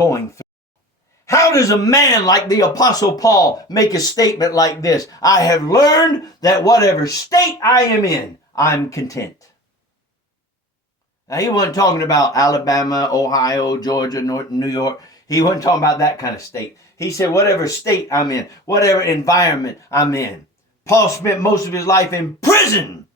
going through. How does a man like the Apostle Paul make a statement like this? I have learned that whatever state I am in, I'm content. Now, he wasn't talking about Alabama, Ohio, Georgia, New York. He wasn't talking about that kind of state. He said, whatever state I'm in, whatever environment I'm in. Paul spent most of his life in prison.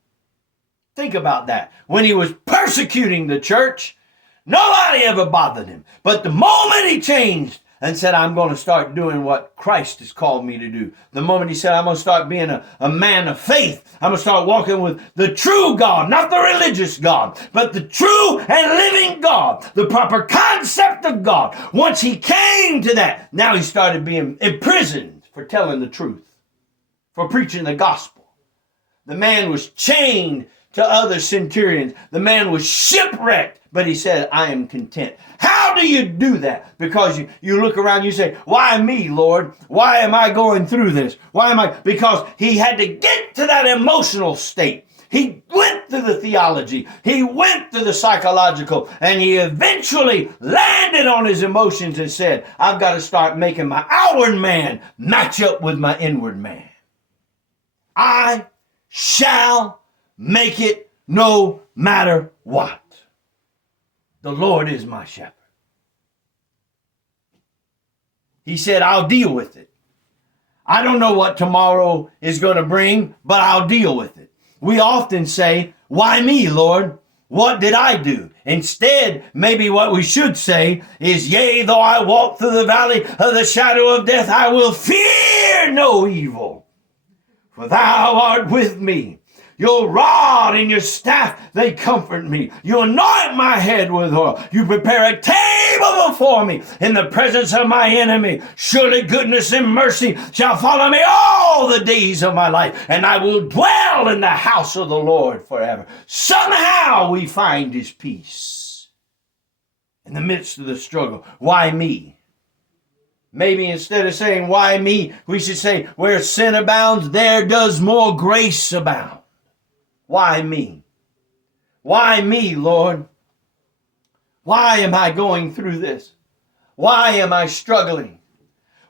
Think about that. When he was persecuting the church, nobody ever bothered him. But the moment he changed and said, I'm going to start doing what Christ has called me to do. The moment he said, I'm going to start being a man of faith. I'm going to start walking with the true God, not the religious God, but the true and living God, the proper concept of God. Once he came to that, now he started being imprisoned for telling the truth, for preaching the gospel. The man was chained to other centurions. The man was shipwrecked, but he said, I am content. How do you do that? Because you look around, you say, why me, Lord? Why am I going through this? Why am I? Because he had to get to that emotional state. He went through the theology. He went through the psychological, and he eventually landed on his emotions and said, I've got to start making my outward man match up with my inward man. I shall make it no matter what. The Lord is my shepherd. He said, I'll deal with it. I don't know what tomorrow is going to bring, but I'll deal with it. We often say, why me, Lord? What did I do? Instead, maybe what we should say is, yea, though I walk through the valley of the shadow of death, I will fear no evil, for thou art with me. Your rod and your staff, they comfort me. You anoint my head with oil. You prepare a table before me in the presence of my enemy. Surely goodness and mercy shall follow me all the days of my life, and I will dwell in the house of the Lord forever. Somehow we find his peace in the midst of the struggle. Why me? Maybe instead of saying, why me, we should say, where sin abounds, there does more grace abound. Why me? Why me, Lord? Why am I going through this? Why am I struggling?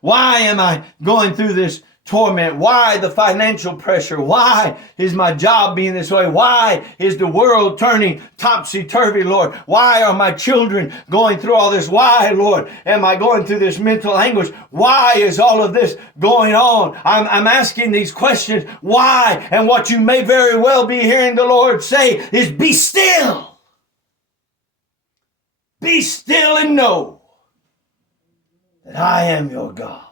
Why am I going through this torment? Why the financial pressure? Why is my job being this way? Why is the world turning topsy-turvy, Lord? Why are my children going through all this? Why, Lord, am I going through this mental anguish? Why is all of this going on? I'm asking these questions. Why? And what you may very well be hearing the Lord say is, be still. Be still and know that I am your God.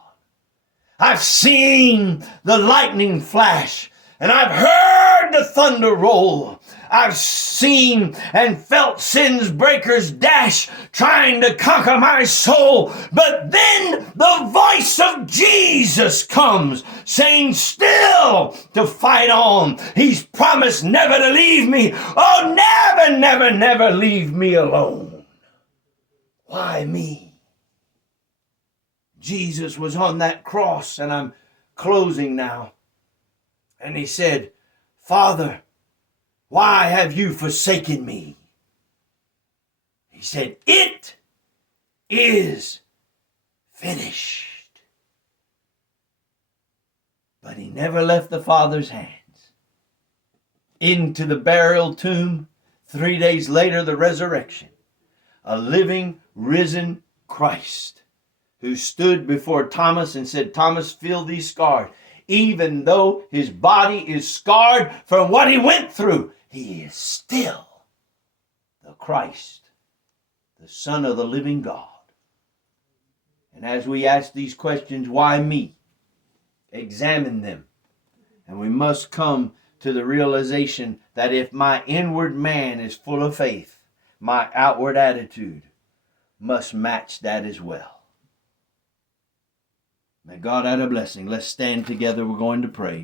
I've seen the lightning flash, and I've heard the thunder roll. I've seen and felt sin's breakers dash, trying to conquer my soul. But then the voice of Jesus comes, saying still to fight on. He's promised never to leave me. Oh, never, never, never leave me alone. Why me? Jesus was on that cross, and I'm closing now. And he said, Father, why have you forsaken me? He said, it is finished. But he never left the Father's hands. Into the burial tomb, 3 days later, the resurrection. A living, risen Christ, who stood before Thomas and said, Thomas, feel these scars. Even though his body is scarred from what he went through, he is still the Christ, the Son of the living God. And as we ask these questions, why me? Examine them. And we must come to the realization that if my inward man is full of faith, my outward attitude must match that as well. May God add a blessing. Let's stand together. We're going to pray.